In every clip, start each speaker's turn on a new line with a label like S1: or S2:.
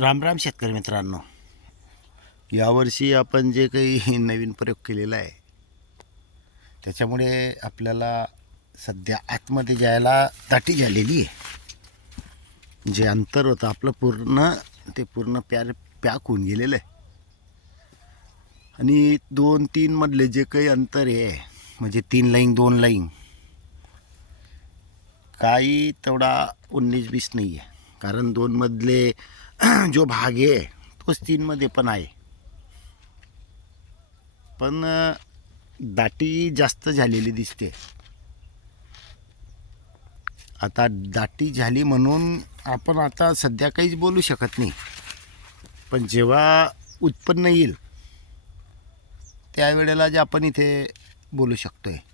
S1: राम राम शेतकरी मित्रांनो. यावर्षी आपण जे काही नवीन प्रयोग केलेला आहे त्याच्यामुळे आपल्याला सध्या आतमध्ये जायला दाटी झालेली आहे. जे अंतर होतं आपलं पूर्ण ते पूर्ण प्यार पॅक होऊन गेलेलं आहे. आणि दोन तीनमधले जे काही अंतर आहे म्हणजे तीन लाईन दोन लाईन काही तेवढा उन्नीस बीस नाही आहे कारण दोनमधले जो भाग आहे तोच तीनमध्ये पण आहे. पण दाटी जास्त झालेली दिसते. आता दाटी झाली म्हणून आपण आता सध्या काहीच बोलू शकत नाही. पण जेव्हा उत्पन्न येईल त्यावेळेला जे आपण इथे बोलू शकतो आहे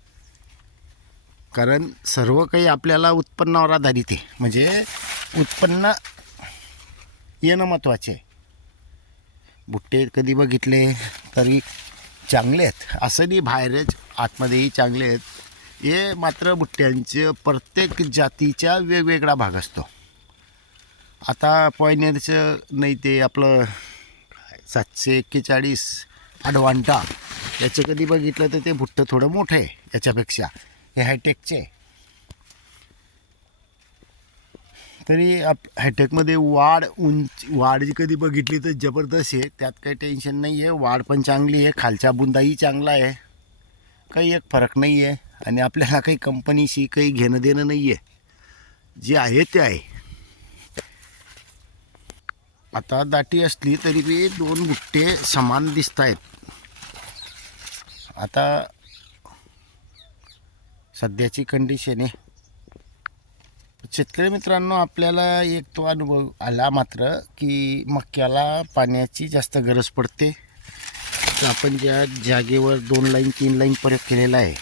S1: कारण सर्व काही आपल्याला उत्पन्नावर आधारित आहे. म्हणजे उत्पन्न येणं महत्त्वाचे आहे. बुट्टे कधी बघितले तरी चांगले आहेत. असं नाही बाहेरच आतमध्येही चांगले आहेत. हे मात्र बुट्ट्यांचे प्रत्येक जातीचा वेगवेगळा भाग असतो. आता पॉयनेरचं नाही ते आपलं सातशे एक्केचाळीस अडवांटा याचं कधी बघितलं तर ते भुट्टं थोडं मोठं आहे याच्यापेक्षा. हे हायटेकचे आहे. तरी आप हायटेकमध्ये वाढ उंच वाढ जी कधी बघितली तर जबरदस्त आहे. त्यात काही टेन्शन नाही आहे वाढ पण चांगली आहे. खालचा बुंदाही चांगला आहे. काही एक फरक नाही आहे आणि आपल्याला काही कंपनीशी काही घेणं देणं नाही आहे जे आहे ते आहे. आता दाटी असली तरी बी दोन बुट्टे समान दिसत आहेत आता सध्याची कंडिशन आहे. शेतकरी मित्रांनो आपल्याला एक तो अनुभव आला मात्र की मक्याला पाण्याची जास्त गरज पडते. तर आपण ज्या जागेवर दोन लाईन तीन लाईन प्रयोग केलेला आहे.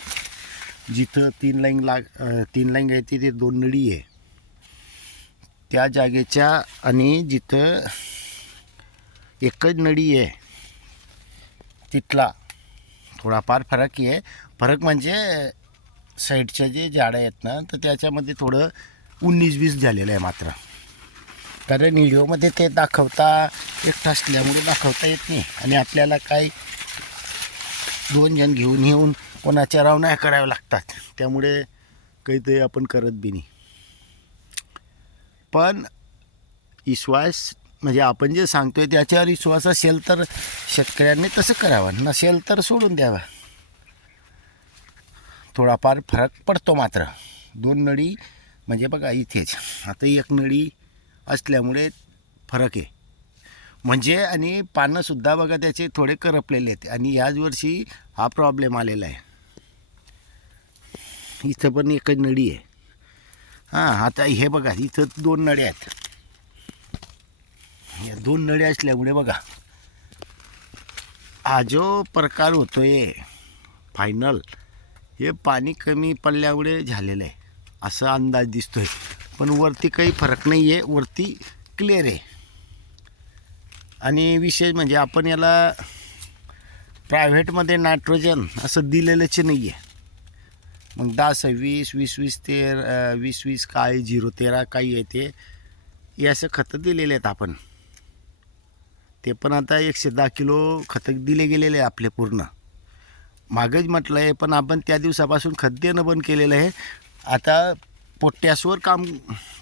S1: जिथं तीन लाईन लाग तीन लाईन आहे तिथे दोन नळी आहे. त्या जागेच्या आणि जिथं एकच नळी आहे तिथला थोडाफार फरक आहे. फरक म्हणजे साईडच्या जे झाडं आहेत ना तर त्याच्यामध्ये थोडं उन्नीस वीस झालेलं आहे मात्र. कारण व्हिडिओमध्ये ते दाखवता एकटा असल्यामुळे दाखवता येत नाही. आणि आपल्याला काय दोन जण घेऊन येऊन कोणाच्या राव नाही कराव्या लागतात. त्यामुळे काहीतरी आपण करत बी नाही. पण विश्वास म्हणजे आपण जे सांगतोय त्याच्यावर विश्वास असेल तर शेतकऱ्यांनी तसं करावं. नसेल तर सोडून द्यावा. थोडाफार फरक पडतो मात्र. दोन नळी म्हणजे बघा इथेच. आता एक नळी असल्यामुळे फरक आहे. म्हणजे आणि पानंसुद्धा बघा त्याचे थोडे करपलेले आहेत आणि याच वर्षी हा प्रॉब्लेम आलेला आहे. इथं पण एकच नळी आहे. हां आता हे बघा इथं दोन नळ्या आहेत. या दोन नळ्या असल्यामुळे बघा हा जो प्रकार होतोय फायनल हे पाणी कमी पडल्यामुळे झालेलं आहे. असा अंदाज दिसतोय. पण वरती काही फरक नाही आहे वरती क्लिअर आहे. आणि विशेष म्हणजे आपण याला प्रायव्हेटमध्ये नायट्रोजन असं दिलेलंच नाही आहे मग दहा सव्वीस वीस वीस तेरा वीस वीस काय झिरो तेरा काही आहे ते हे असं खतं दिलेले आहेत आपण. ते पण आता एकशे दहा किलो खतं दिले गेलेले आहे आपले पूर्ण. मागंच म्हटलं आहे पण आपण त्या दिवसापासून खत देणं बंद केलेलं आहे. आता पोट्यासवर काम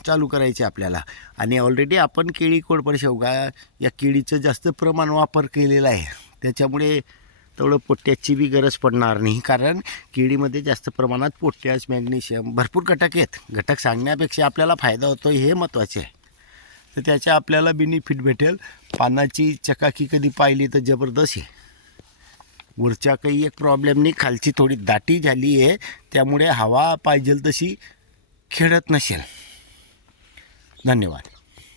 S1: चालू करायचे आपल्याला. आणि ऑलरेडी आपण केळी कोडपड शेवगा या केळीचं जास्त प्रमाण वापर केलेला आहे. त्याच्यामुळे तेवढं पोट्याची बी गरज पडणार नाही. कारण केळीमध्ये जास्त प्रमाणात पोटॅश मॅग्नेशियम भरपूर घटक आहेत. घटक सांगण्यापेक्षा आपल्याला फायदा होतो हे महत्त्वाचे आहे. तर त्याच्या आपल्याला बेनिफिट भेटेल. पानाची चकाकी कधी पाहिली तर जबरदस्त आहे. वरच्या काही एक प्रॉब्लेम नाही. खालची थोडी दाटी झाली आहे. त्यामुळे हवा पाहिजे तशी खेळत नसेल. धन्यवाद.